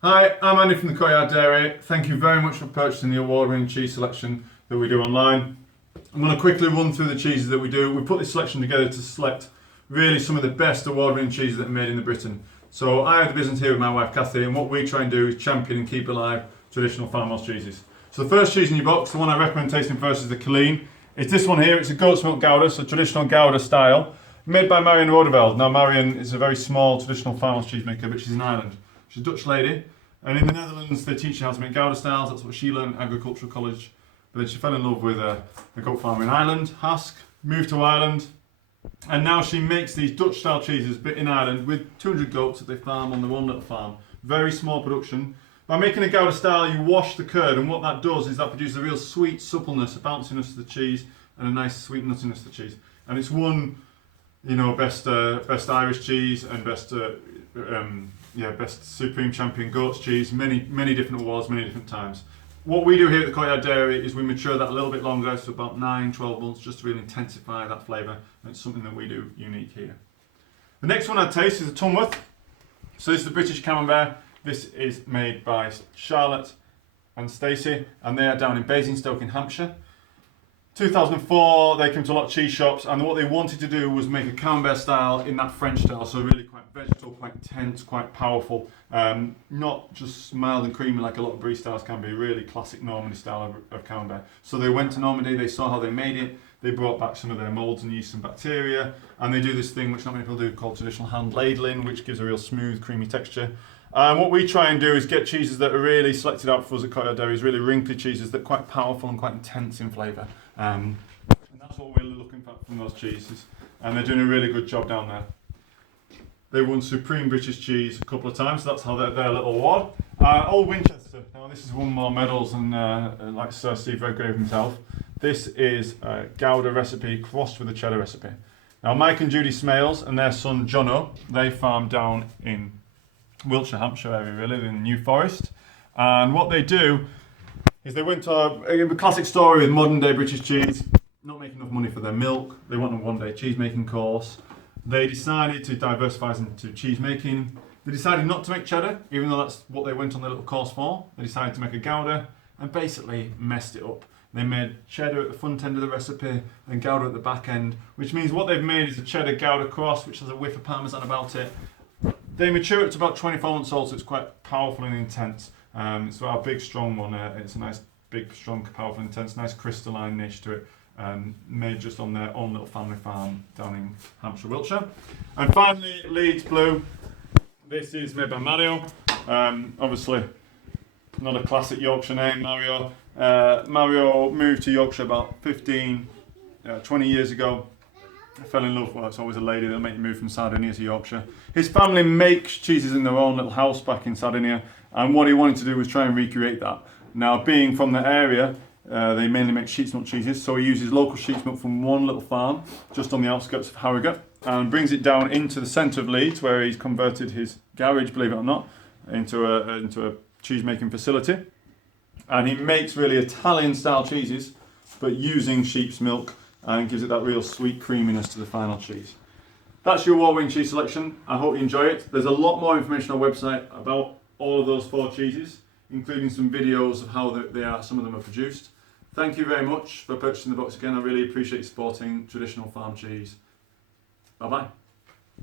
Hi, I'm Andy from the Courtyard Dairy. Thank you very much for purchasing the award-winning cheese selection that we do online. I'm going to quickly run through the cheeses that we do. We put this selection together to select really some of the best award-winning cheeses that are made in Britain. So I have the business here with my wife Kathy, and what we try and do is champion and keep alive traditional farmhouse cheeses. So the first cheese in your box, the one I recommend tasting first, is the Colleen. It's this one here. It's a goat's milk Gouda, so traditional Gouda style, made by Marion Rodeveld. Now Marion is a very small traditional farmhouse cheesemaker, but she's in Ireland. She's a Dutch lady, and in the Netherlands they teach you how to make Gouda styles. That's what she learned at Agricultural College. But then she fell in love with a goat farmer in Ireland, Hask, moved to Ireland, and now she makes these Dutch style cheeses, but in Ireland with 200 goats that they farm on their own little farm. Very small production. By making a Gouda style, you wash the curd, and what that does is that produces a real sweet suppleness, a bounciness to the cheese, and a nice sweet nuttiness to the cheese. And it's won, best Irish cheese and best Supreme Champion Goats cheese, many different awards, many different times. What we do here at the Courtyard Dairy is we mature that a little bit longer, so about 9-12 months, just to really intensify that flavour, and it's something that we do unique here. The next one I taste is a Tunworth. So this is the British Camembert. This is made by Charlotte and Stacey, and they are down in Basingstoke in Hampshire. 2004, they came to a lot of cheese shops, and what they wanted to do was make a Camembert style in that French style, so really quite vegetal, quite intense, quite powerful, not just mild and creamy like a lot of brie styles can be, really classic Normandy style of Camembert. So they went to Normandy, they saw how they made it, they brought back some of their moulds and yeast and bacteria, and they do this thing which not many people do called traditional hand ladling, which gives a real smooth, creamy texture. What we try and do is get cheeses that are really selected out for us at Courtyard Dairy, is really wrinkly cheeses that are quite powerful and quite intense in flavour. And that's what we're looking for from those cheeses. And they're doing a really good job down there. They won Supreme British Cheese a couple of times, so that's how their little award. Old Winchester. Now this has won more medals than like Sir Steve Redgrave himself. This is a Gouda recipe crossed with a cheddar recipe. Now Mike and Judy Smales and their son Jono, they farm down in Wiltshire, Hampshire area really, in New Forest. And what they do is they went to a classic story with modern day British cheese, not making enough money for their milk. They want a one-day cheese making course. They decided to diversify into cheese making. They decided not to make cheddar, even though that's what they went on their little course for. They decided to make a Gouda and basically messed it up. They made cheddar at the front end of the recipe and Gouda at the back end, which means what they've made is a cheddar Gouda cross, which has a whiff of Parmesan about it. They mature it to about 24 months old, so it's quite powerful and intense. It's our big, strong one. It's a nice, big, strong, powerful, intense, nice crystalline niche to it. Made just on their own little family farm down in Hampshire, Wiltshire. And finally, Leeds Blue. This is made by Mario. Obviously, not a classic Yorkshire name, Mario. Mario moved to Yorkshire about 20 years ago. I fell in love. Well, it's always a lady that'll make you move from Sardinia to Yorkshire. His family makes cheeses in their own little house back in Sardinia, and what he wanted to do was try and recreate that. Now, being from the area, they mainly make sheep's milk cheeses, so he uses local sheep's milk from one little farm just on the outskirts of Harrogate and brings it down into the centre of Leeds, where he's converted his garage, believe it or not, into a cheese making facility. And he makes really Italian style cheeses, but using sheep's milk, and gives it that real sweet creaminess to the final cheese. That's your award-winning cheese selection. I hope you enjoy it. There's a lot more information on our website about all of those 4 cheeses, including some videos of how some of them are produced. Thank you very much for purchasing the box again. I really appreciate you supporting traditional farm cheese. Bye bye.